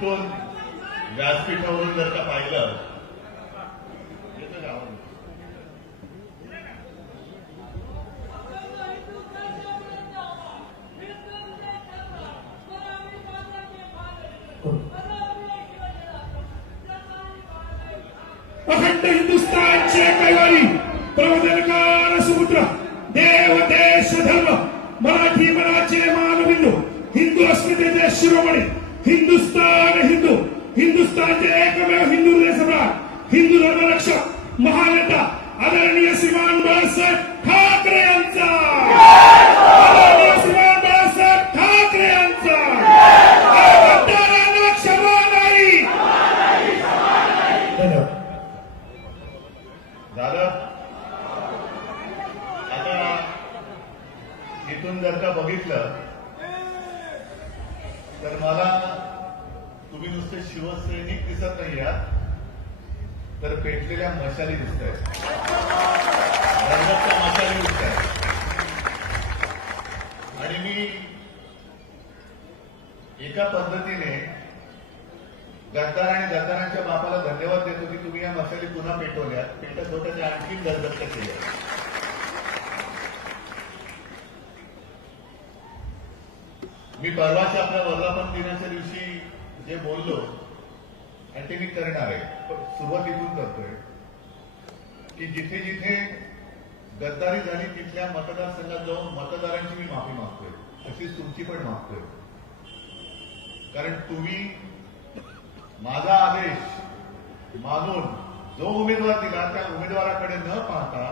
इथून व्यासपीठावरून जर का पाहिलं अखंड हिंदुस्थानचे कैवारी प्रबोधनकार सुपुत्र देव देश धर्म मराठी मनाचे मानबिंदू हिंदू अस्मितेचे शिरोमणी हिंदुस्थान हिंदू हिंदुस्थानचे एकमेव हिंदू हृदय सम्राट हिंदू धर्मरक्षक महानेता आदरणीय श्रीमान बाळासाहेब ठाकरे यांचा आदरणीय श्रीमान बाळासाहेब ठाकरे यांचा गद्दारांना क्षमा नाही. धन्यवाद. झालं. आता इथून जर का बघितलं तर मला तुम्ही नुसते शिवसैनिक दिसत नाही आहात तर पेटलेल्या मशाली दिसत आहेत. रंगाच्या मशाली दिसत आहेत. आणि मी एका पद्धतीने गद्दार आणि गद्दारांच्या बापाला धन्यवाद देतो की तुम्ही या मशाली पुन्हा पेटवल्या, पेटत होत्या त्या आणखी गजबजल्या केल्या. मी परवाच्या आपल्या वर्धापन दिनाच्या दिवशी जे बोललो आणि ते मी करणार आहे, पण सुरुवात इथून करतोय की जिथे जिथे गद्दारी झाली तिथल्या मतदारसंघात जाऊन मतदारांची मी माफी मागतोय, तशीच तुमची पण मागतोय. कारण तुम्ही माझा आदेश मानून जो उमेदवार दिला त्या उमेदवाराकडे न पाहता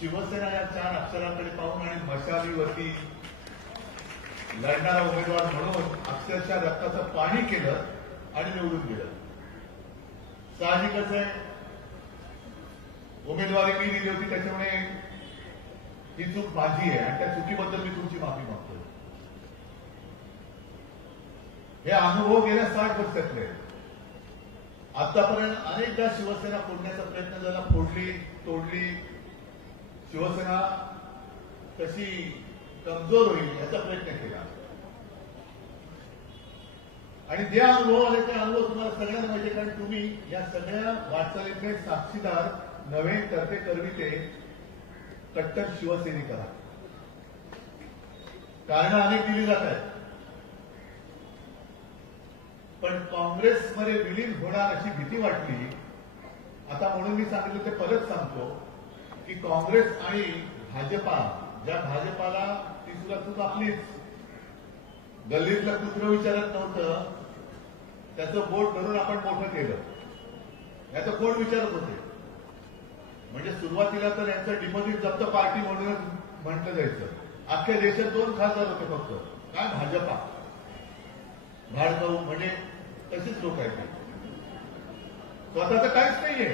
शिवसेना या 4 अक्षरांकडे पाहून आणि मशालीवरती लढणारा उमेदवार म्हणून अक्षरशः रक्ताचं पाणी केलं आणि निवडून गेलं. साहजिकच आहे, उमेदवारी मी दिली होती त्याच्यामुळे ही चूक माझी आहे आणि त्या चुकीबद्दल मी तुमची माफी मागतो. हे अनुभव गेल्या 60 वर्षातले. आतापर्यंत अनेकदा शिवसेना फोडण्याचा प्रयत्न झाला, फोडली तोडली. शिवसेना कशी कमजोर होईल याचा प्रयत्न केला आणि जे अनुभव आले ते अनुभव तुम्हाला सगळ्यांना माहिती, कारण तुम्ही या सगळ्या वाटचालीतले साक्षीदार नव्हे तर ते करविते कट्टर शिवसैनिक आहात. कारण अनेक दिली जात आहेत, पण काँग्रेसमध्ये विलीन होणार अशी भीती वाटली. आता म्हणून मी सांगितलं ते परत सांगतो की काँग्रेस आणि भाजपा, ज्या भाजपाला ती सुद्धा चूक आपलीच, गल्लीतलं कुत्र विचारत नव्हतं त्याचं बोट धरून आपण मोठं केलं, याचं कोण विचारत होते. म्हणजे सुरुवातीला तर यांचं डिपॉझिट जप्त पार्टी म्हणूनच म्हटलं जायचं. अख्ख्या देशात 2 खासदार होते फक्त, काय भाजपा भाडकाऊ, म्हणजे तशीच लोक आहेत. स्वतःचं काहीच नाहीये,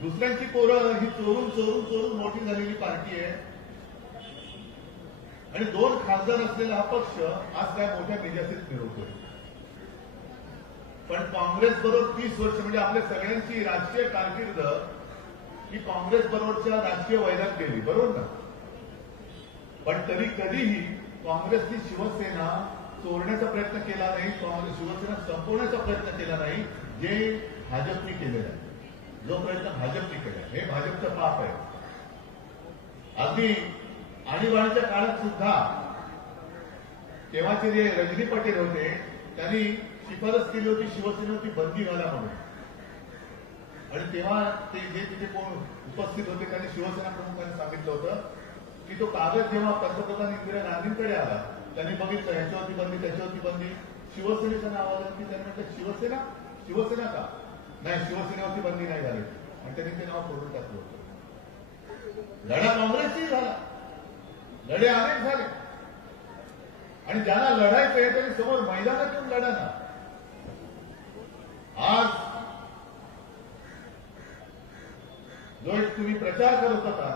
दुसऱ्यांची पोरं ही चोरून चोरून चोरून मोठी झालेली पार्टी आहे. आणि 2 खासदार असलेला हा पक्ष आज काय मोठ्या मेजासीत मिळवतोय. पण काँग्रेस बरोबर 30 वर्ष म्हणजे आपल्या सगळ्यांची राजकीय कारकीर्द ही काँग्रेस बरोबरच्या राजकीय वैरात गेली, बरोबर ना. पण तरी कधीही काँग्रेसची शिवसेना चोरण्याचा प्रयत्न केला नाही, काँग्रेस शिवसेना संपवण्याचा प्रयत्न केला नाही, जे भाजपने केलेला आहे. जो प्रयत्न भाजपने केला हे भाजपचं पाप आहे. अगदी आणीबाणीच्या काळात सुद्धा तेव्हाचे जे रजनी पटेल होते त्यांनी शिफारस केली होती शिवसेनेवरती बंदी घाला म्हणून. आणि तेव्हा ते जे तिथे कोण उपस्थित होते त्यांनी शिवसेना प्रमुखांनी सांगितलं होतं की तो कागद जेव्हा पंतप्रधान इंदिरा गांधींकडे आला त्यांनी बघितलं ह्याच्यावरती बंदी त्याच्यावरती बंदी, शिवसेनेच्या नावाला की त्यांनी म्हटलं शिवसेना शिवसेना का नाही, शिवसेनेवरती बंदी नाही झाली आणि त्यांनी ते नाव फोडून टाकलं होतं. लढा काँग्रेसही झाला, लढे अनेक झाले आणि ज्यांना लढायचं आहे त्यांनी समोर मैदानात येऊन लढा ना. आज जो एक तुम्ही प्रचार करत होता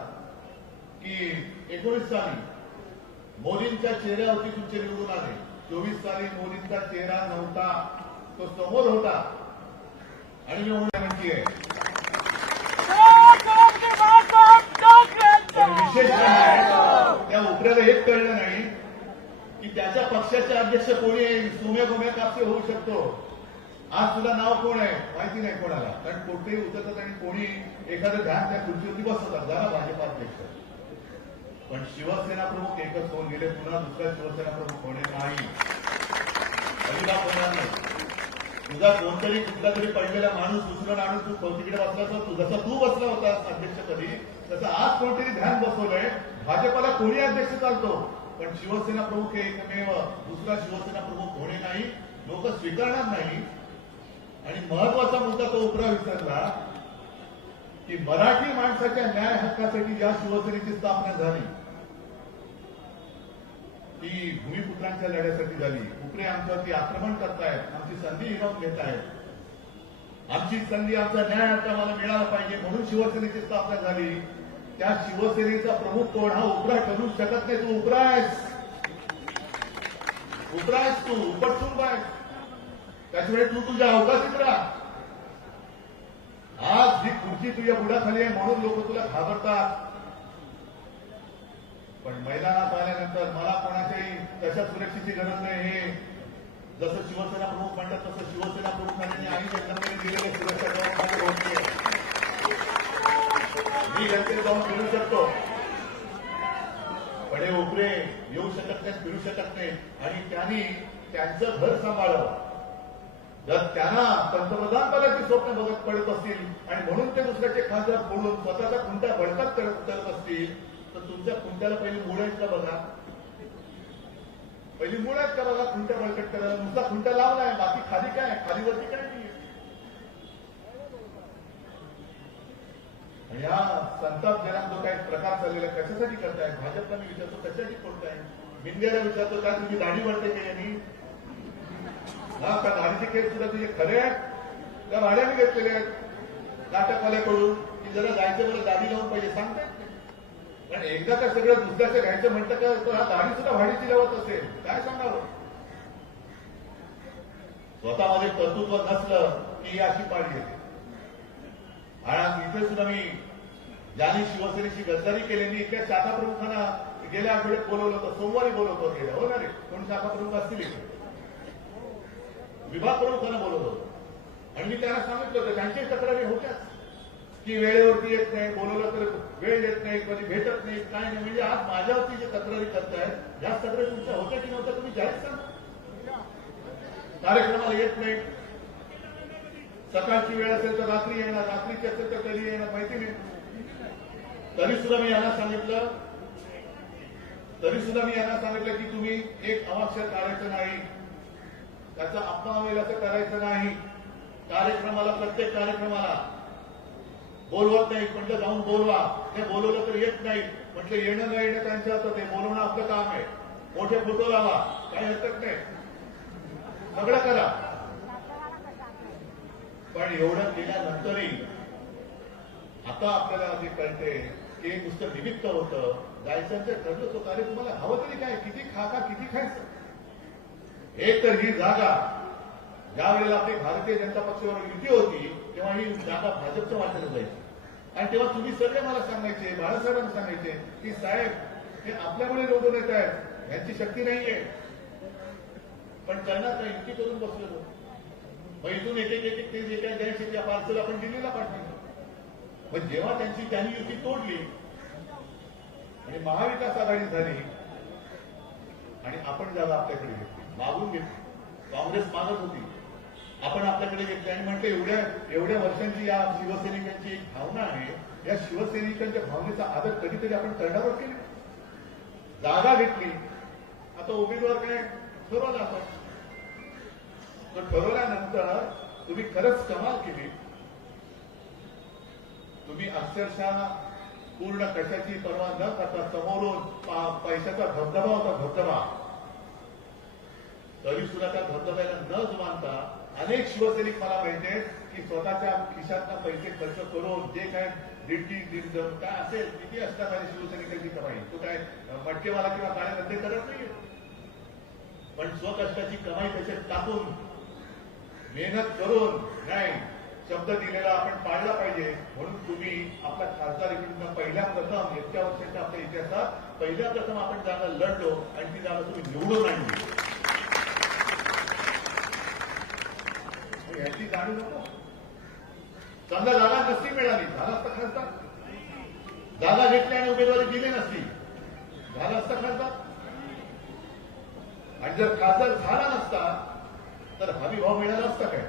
की 19 साली मोदींच्या चेहऱ्यावरती तुमचे निवडून आले, 24 साली मोदींचा चेहरा नव्हता, तो समोर होता आणि मी म्हणते विशेष त्या उपऱ्याला हेच कळलं नाही की त्याच्या पक्षाचे अध्यक्ष कोणी आहे. सोम्या गोम्या कापसे होऊ शकतो, आज तुला नाव कोण आहे माहिती नाही कोणाला, कारण कोणतेही उतरतात आणि कोणी एखादं ध्यान त्या खुर्चीवरती बसवतात, झाला भाजपा अध्यक्ष. पण शिवसेना प्रमुख एकच होऊन गेले, पुन्हा दुसरा शिवसेना प्रमुख होणे नाही, अजिबात होणार नाही. तुझा कोणतरी कुठला तरी पडलेला माणूस दुसरं आणून तू तिकडे बसला तर तू जसा तू बसला होता अध्यक्षपदी तसं आज कोणतरी ध्यान बसवलंय. भाजपला कोणी अध्यक्ष चालतो, पण शिवसेना प्रमुख हे एकमेव, दुसरा शिवसेना प्रमुख होणे नाही, लोक स्वीकारणार नाही. आणि महत्वाचा मुद्दा तो उपरा विसरला की मराठी माणसाच्या न्याय हक्कासाठी ज्या शिवसेनेची स्थापना झाली ती भूमिपुत्रांच्या लढ्यासाठी झाली. उपरे आमच्यावरती आक्रमण करतायत, आमची संधी हिरावून घेत आहेत, आमची संधी, आमचा न्याय हक्क आम्हाला मिळाला पाहिजे म्हणून शिवसेनेची स्थापना झाली. त्या शिवसेनेचा प्रमुख कोण हा उपरा ठरू शकत नाही. तू उपरा आहेस, उपरा आहेस, तू उपटसून आहेस, त्याच्यामुळे तू तुझ्या अवकाशात राहा. आज ही खुर्ची तुझ्या बुडाखाली आहे म्हणून लोक तुला घाबरतात, पण मैदानात आल्यानंतर मला कोणाच्याही तशा सुरक्षेची गरज नाही. हे जसं शिवसेना प्रमुख म्हणतात तसं शिवसेना प्रमुखांनी आई जनतेने दिलेले सुरक्षा जबाबदारी होती. मी जनतेने जाऊन फिरू शकतो, पण हे उपरे येऊ शकत नाही, फिरू शकत नाही. आणि त्यांनी त्यांचं घर सांभाळावं. जर त्यांना पंतप्रधान पदाची स्वप्न बघत पडत असतील आणि म्हणून ते दुसऱ्याचे खासदार फोडून स्वतःचा खुंटा बळकट करत असतील तर तुमच्या खुंट्याला पहिली मूळ आहेत का बघा, पहिली मूळ आहेत का बघा. खुंट्या बळकट करायला नुसता खुंटा लावलाय, बाकी खाली काय, खालीवरती काय नाही. आणि हा संतापजनक जो काही प्रकार चाललेला कशासाठी करताय भाजपला मी विचारतो, कशासाठी करताय. मिंदेला विचारतो का तुझी दाढी वाढते की यांनी, हा का दाढीचे केस सुद्धा तुझे खरे आहेत का भाड्याने घेतलेले आहेत नाटकवाल्याकडून की जरा जायचं मला दाढी लावून पाहिजे सांगताय. पण एकदा का सगळं दुसऱ्याचं घ्यायचं म्हणतं का तो हा दाढी सुद्धा भाडीची लावत असेल, काय सांगावं. स्वतःमध्ये कर्तृत्व नसलं की अशी पाळी येते. आणि इथे सुद्धा मी ज्यांनी शिवसेनेची गद्दारी केली मी इकडे शाखा प्रमुखांना गेल्या आठवड्यात बोलवलं होतं, सोमवारी बोलवतो गेल्या, हो ना रे, कोण शाखा प्रमुख असतील इकडे, विभाग प्रमुखांना बोलवलं होतं. आणि मी त्यांना सांगितलं होतं त्यांची तक्रारी होत्याच की वेळेवरती येत नाही, बोलवलं तर वेळ देत नाही, कधी भेटत नाही, काय नाही. म्हणजे आज माझ्यावरती जे तक्रारी करतायत या तक्रारी तुमच्या होत्या की नव्हत्या तुम्ही जाहीर सांगा. कार्यक्रमाला येत नाही, सकाळची वेळ असेल तर रात्री येणार, रात्रीची असेल तर कधी येणार माहिती नाही. तरी सुद्धा मी यांना सांगितलं की तुम्ही एक अवाक्षर काढायचं नाही, त्याचा अपमान होईल असं करायचं नाही. कार्यक्रमाला, प्रत्येक कार्यक्रमाला बोलवत नाही म्हटलं जाऊन बोलवा, ते बोलवलं तर येत नाही म्हटलं येणं नाही येणं त्यांच्या हातात आहे, बोलवणं आपलं काम आहे. मोठे फोटो लावा, काही हरकत नाही, सगळं करा. पण एवढं केल्यानंतरही आता आपल्याला जे कळते की नुसतं निमित्त होतं, जायचं ते ठरलंच होतं. अरे तुम्हाला हवं तरी काय, किती खा किती खायचं. एक तर ही जागा ज्या वेळेला आपली भारतीय जनता पक्षावर युती होती तेव्हा ही जागा भाजपच्या वाट्याला जायची. आणि तेव्हा तुम्ही सगळे मला सांगायचे, बाळासाहेबांना सांगायचे की साहेब हे आपल्यामुळे निवडून येत आहेत, यांची शक्ती नाहीये. पण करणार का, युती करून बसलेलो. मग इथून एक ते जे काही द्यायचे त्या पार्सल आपण दिल्लीला पाठवलं. मग जेव्हा त्यांनी युती तोडली आणि महाविकास आघाडी झाली आणि आपण जागा आपल्याकडे घेतली, मागून घेतली, काँग्रेस मागत होती, आपण आपल्याकडे घेतली आणि म्हटलं एवढ्या वर्षांची या शिवसैनिकांची एक भावना आहे, या शिवसैनिकांच्या भावनेचा आदर कधीतरी आपण करणार केली. जागा घेतली, आता उमेदवार काय ठरवला आपण. तर ठरवल्यानंतर तुम्ही खरंच कमाल केली. तुम्ही अक्षरशः पूर्ण कशाची पर्वा न करता समोरून पैशाचा धबधबा होता, धबधबा, तरी सुद्धा त्या धबधब्याला न जुमानता अनेक शिवसैनिक मला माहिती की स्वतःच्या खिशातनं पैसे खर्च करून जे काय दीड काय असेल किती असतात आणि शिवसैनिकांची कमाई, तो काय मटकेवाला किंवा काळ्या धंदे करत नाही, पण स्वकष्टाची कमाई त्याच्यात टाकून मेहनत करून नाही शब्द दिलेला आपण पाळला पाहिजे. म्हणून तुम्ही आपला खासदार इकडून पहिल्या प्रथम इतक्या वर्षाच्या आपल्या इतिहासात पहिल्या प्रथम आपण जागा लढलो आणि ती जागा तुम्ही निवडून आणली. याची जाणीव नको. समजा जागा नसती मिळाली, झाला असता खासदार. जागा घेतली आणि उमेदवारी दिली नसती, झाला असता खासदार. आणि जर खासदार झाला नसता तर हमी भाव मिळाला असता काय?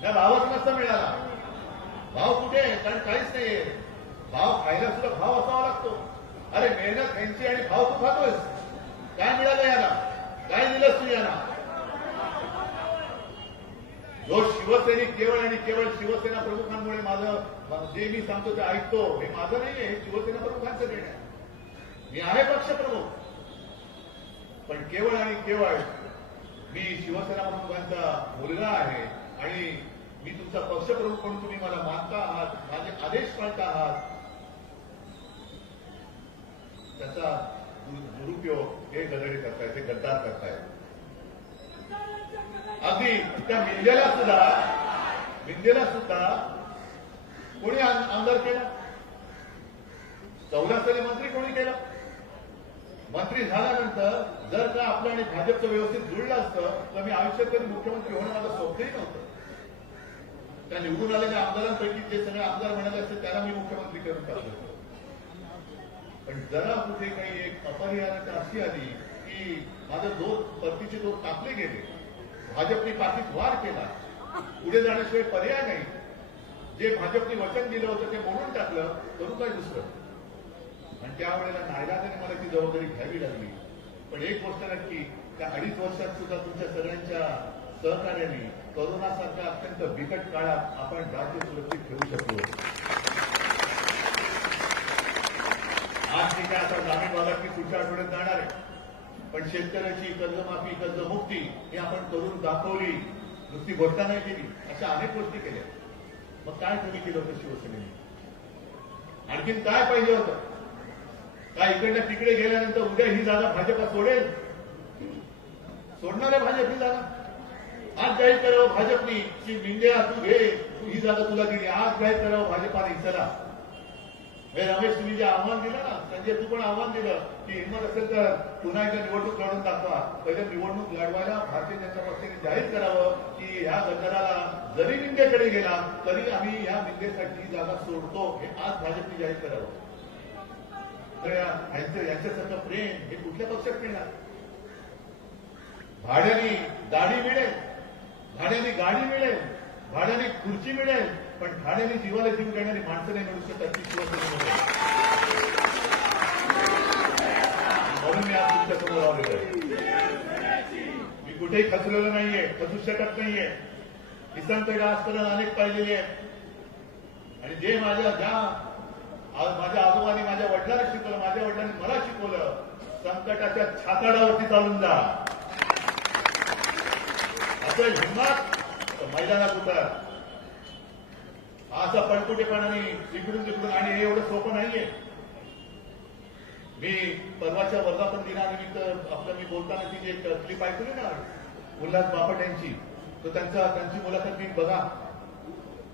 त्या भावाच नसता मिळाला. भाव कुठे आहे? कारण काहीच नाहीये. भाव खायला सुद्धा भाव असावा लागतो. अरे मेहनत खायची आणि भाव तू खातोयस. काय मिळालं याला? काय दिलंस तू याला? जो शिवसैनिक केवळ आणि केवळ शिवसेना प्रमुखांमुळे माझं जे मी सांगतो ते ऐकतो, हे माझं नाहीये, हे शिवसेना प्रमुखांचं निर्णय आहे. मी आहे पक्षप्रमुख, पण केवळ आणि केवळ मी शिवसेना प्रमुखांचा मुलगा आहे आणि मी तुमचा पक्षप्रमुख म्हणून तुम्ही मला मानता आहात, माझे आदेश पाळता आहात. त्याचा दुरुपयोग हे गदडे करतायत, हे गद्दार करतायत. अगदी त्या मिंदेला सुद्धा कोणी आमदार केला? 14 साली मंत्री कोणी केलं? मंत्री झाल्यानंतर जर का आपलं आणि भाजपचं व्यवस्थित जुळलं असतं तर मी आयुष्यात कधी मुख्यमंत्री होणं माझं स्वप्नही नव्हतं. त्या निवडून आलेल्या आमदारांपैकी जे सगळे आमदार म्हणाले असते त्याला मी मुख्यमंत्री करून टाकलं. पण जरा कुठे काही एक अपरिहार्यता अशी आली की माझं परतीचे दोन टाकले गेले, भाजपने पाठीत वार केला, पुढे जाण्याशिवाय पर्याय नाही. जे भाजपने वचन दिलं होतं ते मोडून टाकलं, करू काय दुसरं? आणि त्यावेळेला नाईलाजाने मला ती जबाबदारी घ्यावी लागली. पण एक गोष्ट नक्की, त्या 2.5 वर्षात सुद्धा तुमच्या सगळ्यांच्या सहकार्याने कोरोनासारख्या अत्यंत बिकट काळात आपण राज्य सुरक्षित ठेवू शकतो. आज ठीक आहे, आता ग्रामीण भागात मी पुढच्या आठवड्यात जाणार आहे, पण शेतकऱ्याची कर्जमाफी, कर्जमुक्ती हे आपण करून दाखवली. नुसती घोषणा नाही केली, अशा अनेक गोष्टी केल्या. मग काय तुम्ही केलं होतं शिवसेनेने? आणखीन काय पाहिजे होतं? काय इकडनं तिकडे गेल्यानंतर उद्या ही जागा भाजपा सोडेल? सोडणार आहे भाजप ही जागा? आज जाहीर करावं भाजपनी की मिंद्या तू घे, तू ही जागा तुला दिली. आज जाहीर करावं भाजपाने, चला. हे रमेश, तुम्ही जे आव्हान दिलं ना, संजय तू पण आव्हान दिलं की हिंमत असेल तर पुन्हा एकदा निवडणूक लढवून दाखवा. पहिले निवडणूक लढवायला भारतीय जनता पक्षाने जाहीर करावं की ह्या गद्दाराला जरी मिंदेकडे गेला तरी आम्ही ह्या मिंदेसाठी ही जागा सोडतो. हे आज भाजपने जाहीर करावं. तर यांच्यासारखं प्रेम हे कुठल्या पक्षात मिळणार? भाड्याने गाडी मिळेल, भाड्याने गाडी मिळेल, भाड्याने खुर्ची मिळेल, पण भाड्याने जीवाला जीव देणारी माणसं नाही मिळू शकतात ती शिवसेनेमध्ये. म्हणून मी आज तुमच्या समोर आलेलो आहे. मी कुठेही खचलेलो नाहीये, खचू शकत नाहीये. किसन आजपर्यंत अनेक पाहिलेले आहेत आणि जे माझ्या आजोबांनी माझ्या वडिलांना शिकवलं, माझ्या वडिलांनी मला शिकवलं, संकटाच्या छाताडावरती चालून जा. असं हिंमत मैदानात उतर. असा पळकुटेपणाने इकडून तिकडून, आणि हे एवढं सोपं नाहीये. मी परवाच्या वर्धापन दिनानिमित्त आपलं मी बोलताना ती एक क्लिप ऐकली ना उल्हास बापट यांची, तर त्यांची मुलाखत मी बघा.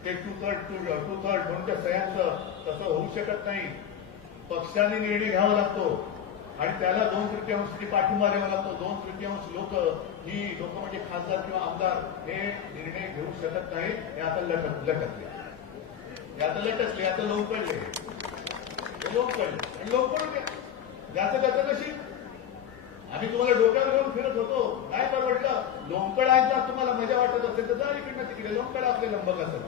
ते टू थर्ड म्हणून त्या सह्यांचं तसं होऊ शकत नाही. पक्षाने निर्णय घ्यावा लागतो आणि त्याला 2/3 पाठिंबा द्यावा लागतो. 2/3 लोक ही लोक म्हणजे खासदार किंवा आमदार हे निर्णय घेऊ शकत नाही. हे आता लटकले, आता लोक पडले आणि लोक पडू द्या. ज्याचं त्याचं कशी. आम्ही तुम्हाला डोक्यावर घेऊन फिरत होतो, नाही परवडलं. लोंबकळांचा तुम्हाला मजा वाटत असेल तर जा इकडनं तिकडे. लोंबकळ आपले लंबक असेल,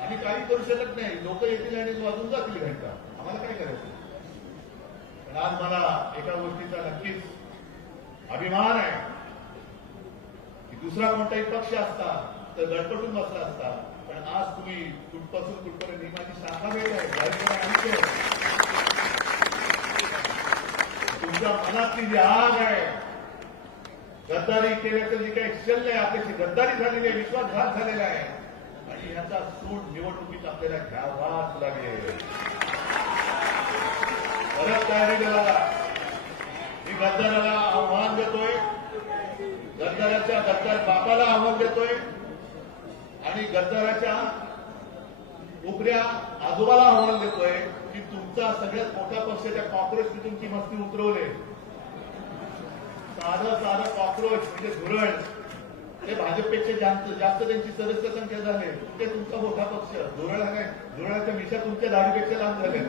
आम्ही काही करू शकत नाही. लोक येतील आणि वाजून जातील घंटा, आम्हाला काय करायचं. पण आज मला एका गोष्टीचा नक्कीच अभिमान आहे की दुसरा कोणताही पक्ष असता तर गडपटून बसला असता. पण आज तुम्ही कुठपासून कुठपर्यंत ही माझी शाखा भेट आहे. तुमच्या मनातली जी आग आहे, गद्दारी केल्याचं जे काही शल्य आहे, आपल्याची गद्दारी झालेली आहे, विश्वासघात झालेला आहे आणि ह्याचा सूट निवडणुकीत आपल्याला घ्यावाच लागेल. परत तयारी करावा. मी गद्दाराला आव्हान देतोय, गद्दार बापाला आव्हान देतोय आणि गद्दाराच्या उपऱ्या आजोबाला आव्हान देतोय की तुमचा सगळ्यात मोठ्या पक्षाच्या काँग्रेसने तुमची मस्ती उतरवले. साधं कॉक्रोच म्हणजे धुरळ ते भाजपपेक्षा जास्त त्यांची सदस्य संख्या झाली. ते तुमचा मोठा पक्ष धुरळ आहे. धुरळाच्या मिशा तुमच्या दाढीपेक्षा लांब झाल्या.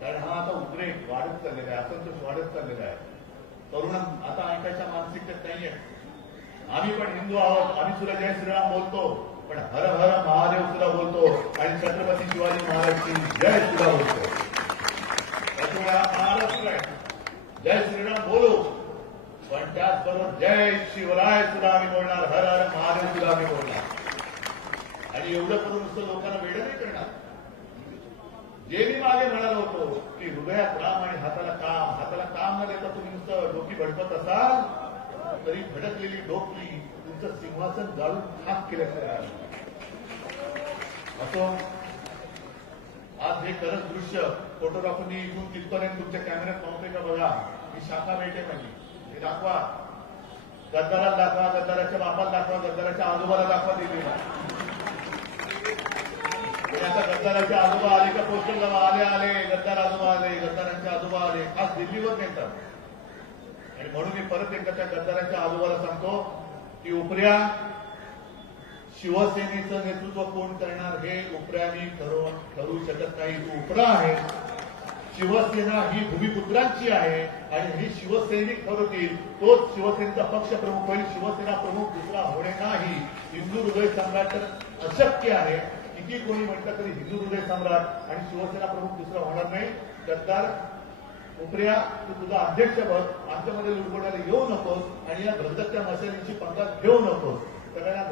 कारण हा आता उद्रेक वाढत चाललेला आहे, असंतोष वाढत चाललेला आहे. तरुण आता ऐकायच्या मानसिकतेत नाहीये. आम्ही पण हिंदू आहोत, आम्ही सुद्धा जय श्रीराम बोलतो, पण हर हर महादेव सुद्धा बोलतो आणि छत्रपती शिवाजी महाराजची जय सुद्धा बोलतो. त्याच्यामुळे हा महाराष्ट्र आहे. जय श्रीराम बोलू, पण त्याचबरोबर जय शिवराय सुद्धा आम्ही बोलणार, हर हर महादेव सुद्धा आम्ही बोलणार. आणि एवढं करून नुसतं लोकांना वेळ नाही करणार. जे मी मागे म्हणालो होतो की हृदयात राम आणि हाताला काम न देता तुम्ही नुसतं डोकी भडकत असाल तरी भडकलेली डोकी तुमचं सिंहासन जाळून खाक केल्याचं असो. आज हे खरंच दृश्य फोटोग्राफरनी इथून तिथपर्यंत तुमच्या कॅमेऱ्यात पाहतोय का बघा. ही शाखा भेटे माझी, हे दाखवा. गद्दाराला दाखवा, गद्दाराच्या बापाला दाखवा, गद्दाराच्या आजोबाला दाखवा दिलेला. आता गद्दाराचे आजोबा आले का पोस्टर आले गद्दार आजोबा आले, गद्दारांचे आजोबा आले, खास दिल्लीवर नेतात. आणि म्हणून मी परत एकदा त्या गद्दारांच्या आजोबाला सांगतो की उपऱ्या शिवसेनेचं नेतृत्व कोण करणार हे उपऱ्यानी ठरवू शकत नाही. तो उपरा आहे. शिवसेना ही भूमिपुत्रांची आहे आणि ही शिवसैनिक ठरवतील. तोच शिवसेनेचा पक्ष प्रमुख होईल. शिवसेना प्रमुख दुसरा होणे नाही. हिंदू हृदय सम्राट तर अशक्य आहे. किती कोणी म्हटलं तरी हिंदू हृदय सम्राट आणि शिवसेना प्रमुख दुसरा होणार नाही. गद्दार उपऱ्या तू तुझा अध्यक्ष बघ, आमच्यामध्ये लुडबुडायला येऊ नकोस आणि या धगधगत्या मशालीची पंगत घेऊ नकोस. सगळ्यांना